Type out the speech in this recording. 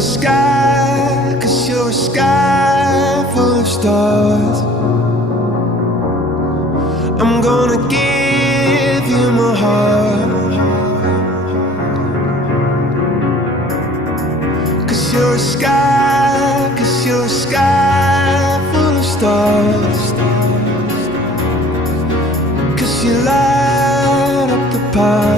a sky, 'cause you're a sky full of stars. I'm gonna give you my heart, 'cause you're a sky, 'cause you're a sky full of stars. 'Cause you light up the path.